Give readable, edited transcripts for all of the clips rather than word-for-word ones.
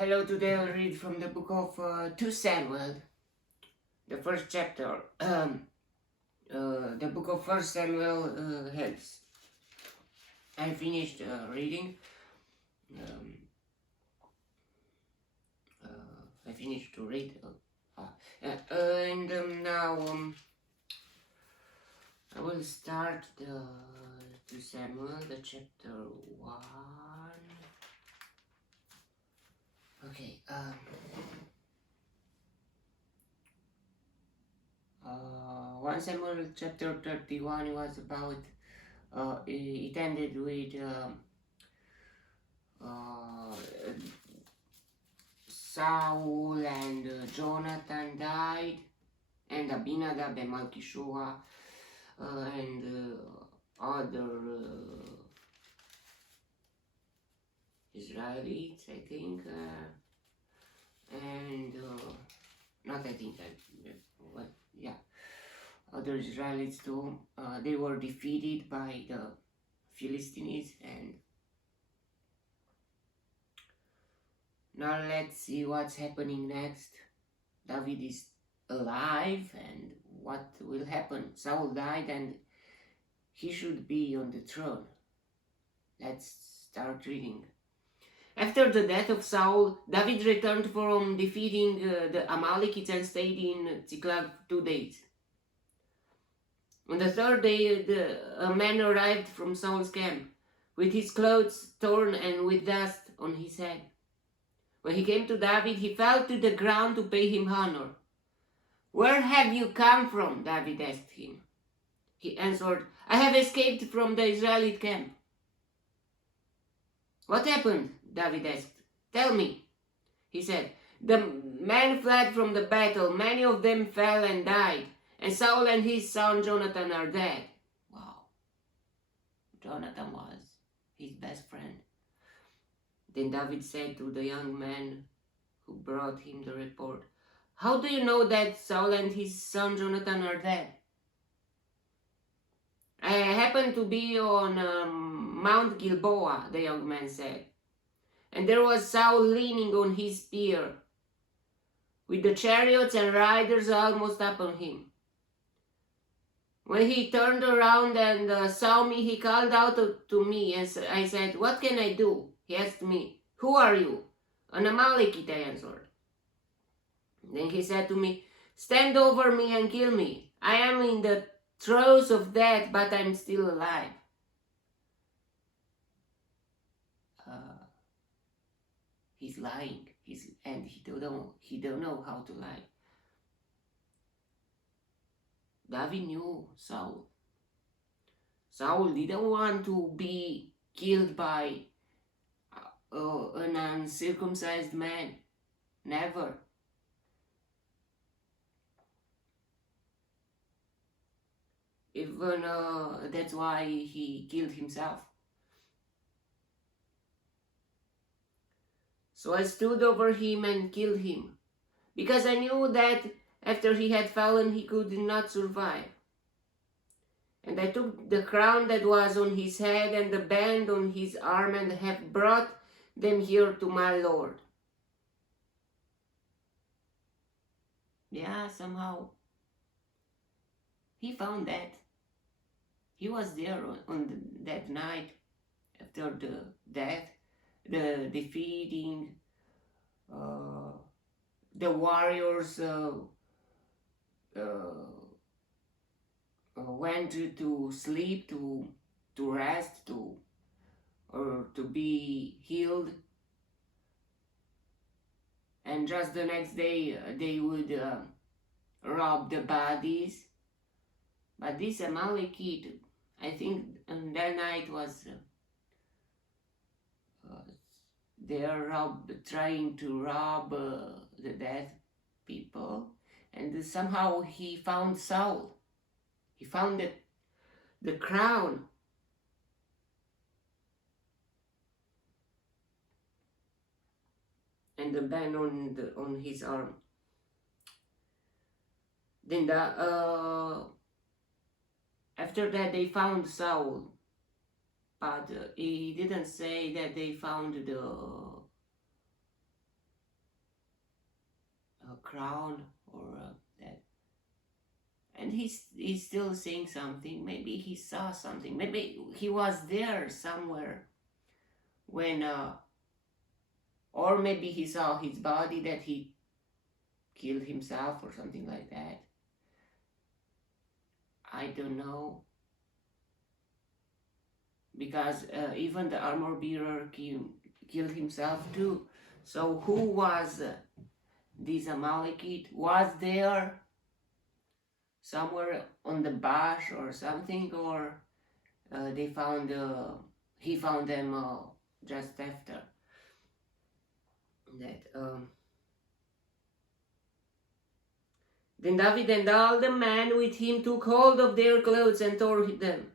Hello, today I'll read from the book of 2 Samuel, the first chapter. The book of 1 Samuel helps. I finished reading. Um, I finished to read. Now I will start the 2 Samuel, the chapter 1. Okay. 1 Samuel chapter 31 was about, it ended with Saul and Jonathan died, and Abinadab and Malchishua and other Israelites, I think, and not I think, yeah, other Israelites too. They were defeated by the Philistines, and now let's see what's happening next. David is alive, and what will happen? Saul died, and he should be on the throne. Let's start reading. After the death of Saul, David returned from defeating the Amalekites and stayed in Ziklag 2 days. On the third day, a man arrived from Saul's camp, with his clothes torn and with dust on his head. When he came to David, he fell to the ground to pay him honor. "Where have you come from?" David asked him. He answered, "I have escaped from the Israelite camp." "What happened?" David asked. "Tell me." He said, "The men fled from the battle. Many of them fell and died, and Saul and his son Jonathan are dead." Wow. Jonathan was his best friend. Then David said to the young man who brought him the report, "How do you know that Saul and his son Jonathan are dead?" "I happened to be on Mount Gilboa," the young man said, "and there was Saul leaning on his spear, with the chariots and riders almost upon him. When he turned around and saw me, he called out to me, and I said, 'What can I do?' He asked me, 'Who are you?' 'An Amalekite,' I answered. Then he said to me, 'Stand over me and kill me. I am in the throes of death, but I'm still alive.'" He's lying. And he don't know how to lie. David knew Saul. Saul didn't want to be killed by an uncircumcised man. Never. Even that's why he killed himself. So I stood over him and killed him, because I knew that after he had fallen he could not survive. And I took the crown that was on his head and the band on his arm and have brought them here to my Lord. Yeah, somehow he found that. He was there on that night after the death, the defeating, the warriors went to sleep, to rest, or to be healed, and just the next day they would rob the bodies. But this Amalekite, I think that night was they are trying to rob the dead people, and somehow he found Saul. He found the crown. And the band on his arm. Then after that they found Saul, but he didn't say that they found a crown or that. And he's still saying something. Maybe he saw something. Maybe he was there somewhere when, or maybe he saw his body that he killed himself or something like that. I don't know. Because even the armor bearer killed himself too. So who was this Amalekite? Was there somewhere on the bush or something, or he found them just after that? Then David and all the men with him took hold of their clothes and tore them.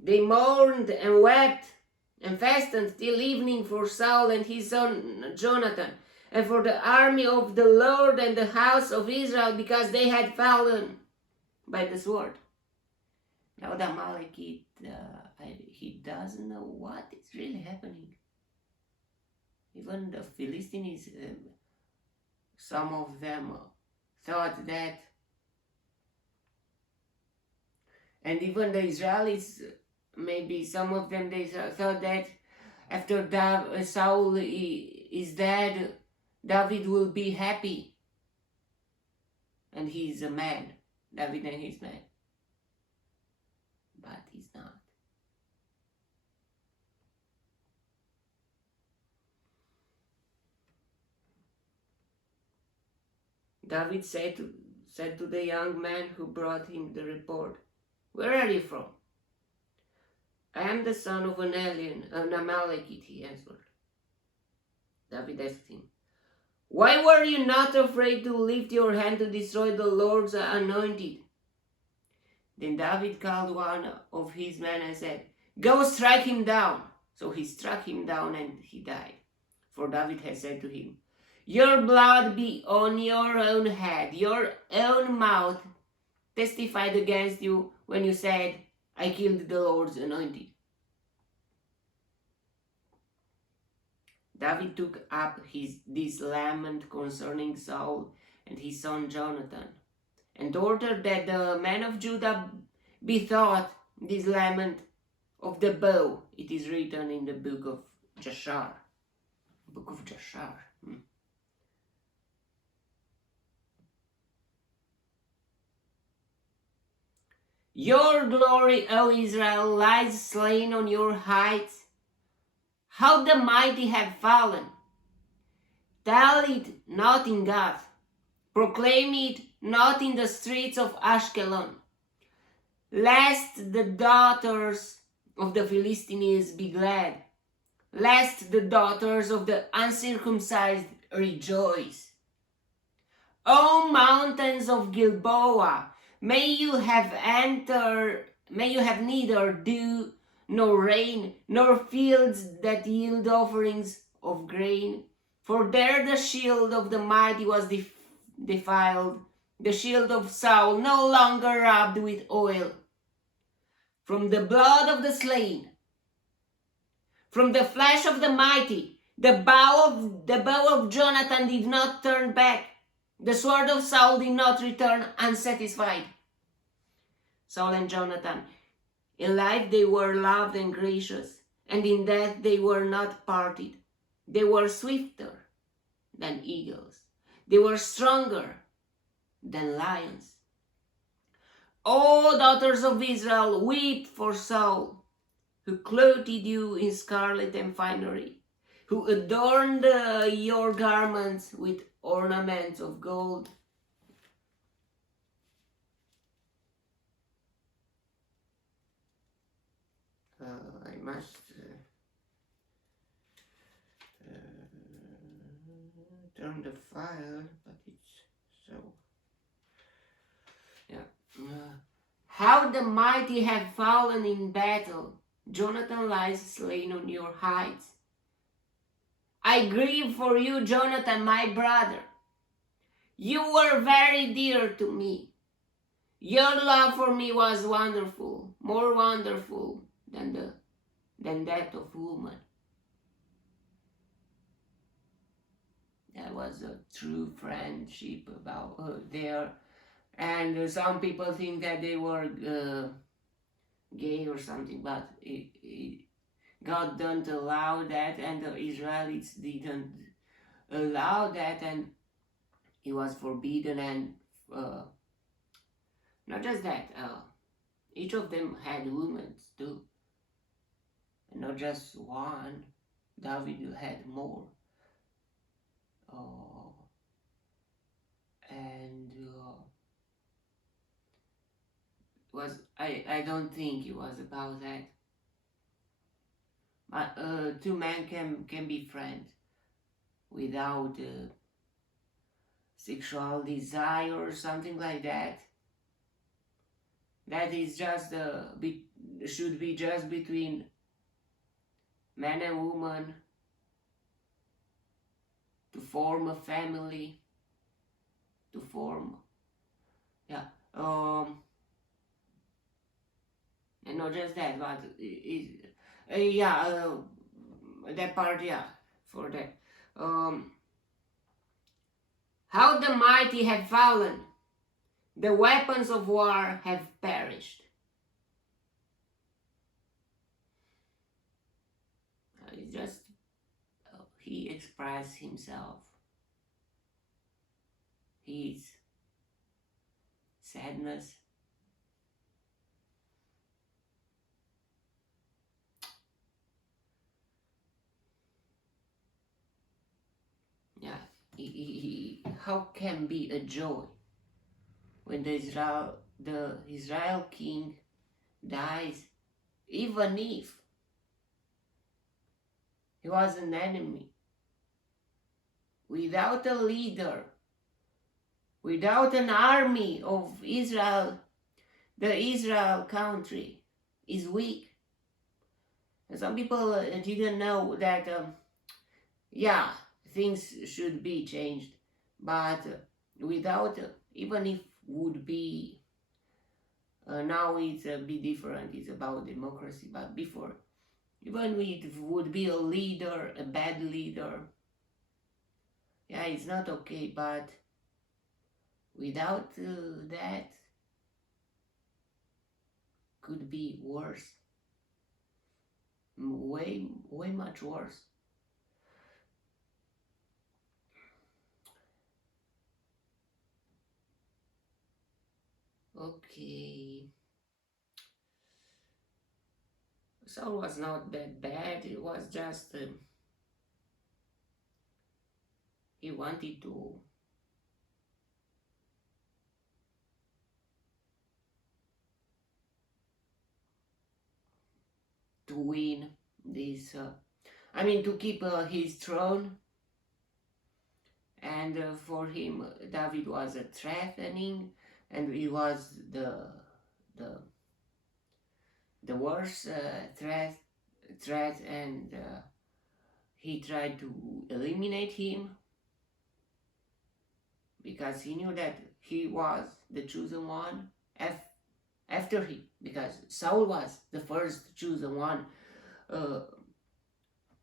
They mourned and wept and fasted till evening for Saul and his son Jonathan, and for the army of the Lord and the house of Israel, because they had fallen by the sword. Now the Amalekite, he doesn't know what is really happening. Even the Philistines, some of them thought that, and even the Israelis, maybe some of them, they thought that after Saul is dead, David will be happy. And he's a man, David and his man. But he's not. David said to the young man who brought him the report, "Where are you from?" "I am the son of an alien, an Amalekite," he answered. David asked him, "Why were you not afraid to lift your hand to destroy the Lord's anointed?" Then David called one of his men and said, "Go strike him down." So he struck him down and he died. For David had said to him, "Your blood be on your own head. Your own mouth testified against you when you said, 'I killed the Lord's anointed.'" David took up this lament concerning Saul and his son Jonathan, and ordered that the men of Judah be taught this lament of the bow. It is written in the book of Jashar. Book of Jashar. Your glory, O Israel, lies slain on your heights. How the mighty have fallen. Tell it not in Gath. Proclaim it not in the streets of Ashkelon. Lest the daughters of the Philistines be glad. Lest the daughters of the uncircumcised rejoice. O mountains of Gilboa, may you have neither dew nor rain, nor fields that yield offerings of grain. For there the shield of the mighty was defiled, the shield of Saul no longer rubbed with oil. From the blood of the slain, from the flesh of the mighty, the bow of Jonathan did not turn back. The sword of Saul did not return unsatisfied. Saul and Jonathan, in life they were loved and gracious, and in death they were not parted. They were swifter than eagles. They were stronger than lions. O daughters of Israel, weep for Saul, who clothed you in scarlet and finery, who adorned your garments with ornaments of gold. I must turn the file, but it's so. Yeah. How the mighty have fallen in battle. Jonathan lies slain on your heights. I grieve for you, Jonathan, my brother. You were very dear to me. Your love for me was wonderful, more wonderful than that of woman. There was a true friendship about there, and some people think that they were gay or something, but God don't allow that, and the Israelites didn't allow that, and it was forbidden. And uh, not just that, each of them had women too, and not just one. David had more. Uh, and was I don't think it was about that. But two men can be friends without sexual desire or something like that. That is just should be just between man and woman to form a family, to form, yeah, and not just that, but that part, yeah, for that. How the mighty have fallen, the weapons of war have perished. It's just he expressed himself, his sadness. Yeah, how can be a joy when the Israel king dies, even if he was an enemy, without a leader, without an army of Israel. The Israel country is weak. And some people didn't know that, yeah, things should be changed. But without, even if would be, now it's a bit different, it's about democracy. But before, even if it would be a leader, a bad leader, yeah, it's not okay. But without that, could be worse, way much worse. Okay, Saul was not that bad. It was just he wanted to win this, to keep his throne. And for him, David was a threatening, and he was the worst threat, and he tried to eliminate him because he knew that he was the chosen one after him, because Saul was the first chosen one,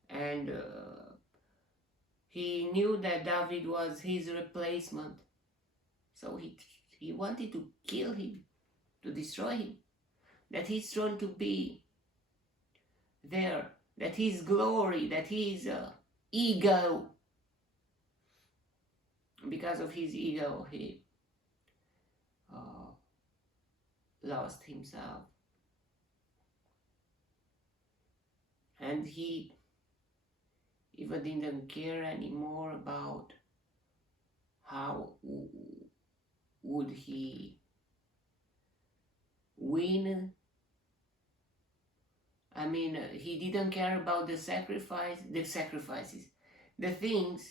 and he knew that David was his replacement, so he wanted to kill him, to destroy him, that his throne to be there, that his glory, that his ego, because of his ego, he lost himself, and he even didn't care anymore about how would he win. He didn't care about the sacrifices, the things,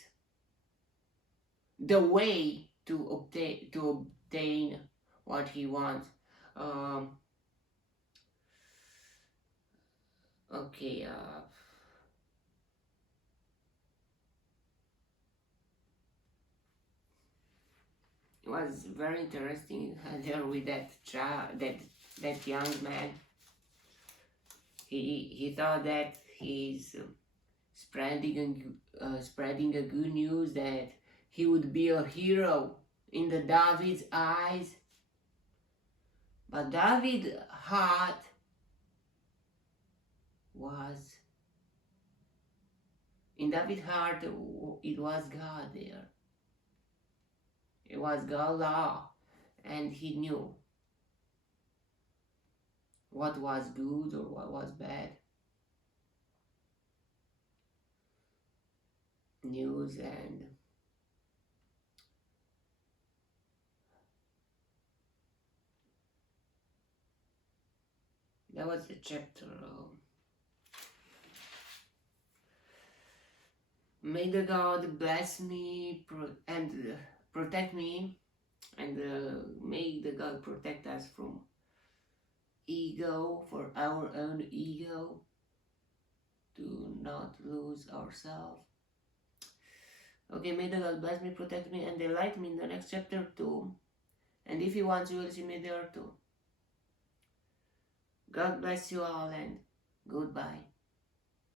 the way to obtain what he wants. Okay. It was very interesting there with that child, that young man. He thought that his spreading a good news that he would be a hero in the David's eyes. But David's heart was, in David's heart, it was God there. It was God's law, and he knew what was good or what was bad news. And that was the chapter. May the God bless me and protect me, and may the God protect us from ego, for our own ego, to not lose ourselves. Okay, may the God bless me, protect me, and delight me in the next chapter too. And if He wants, you will see me there too. God bless you all, and goodbye.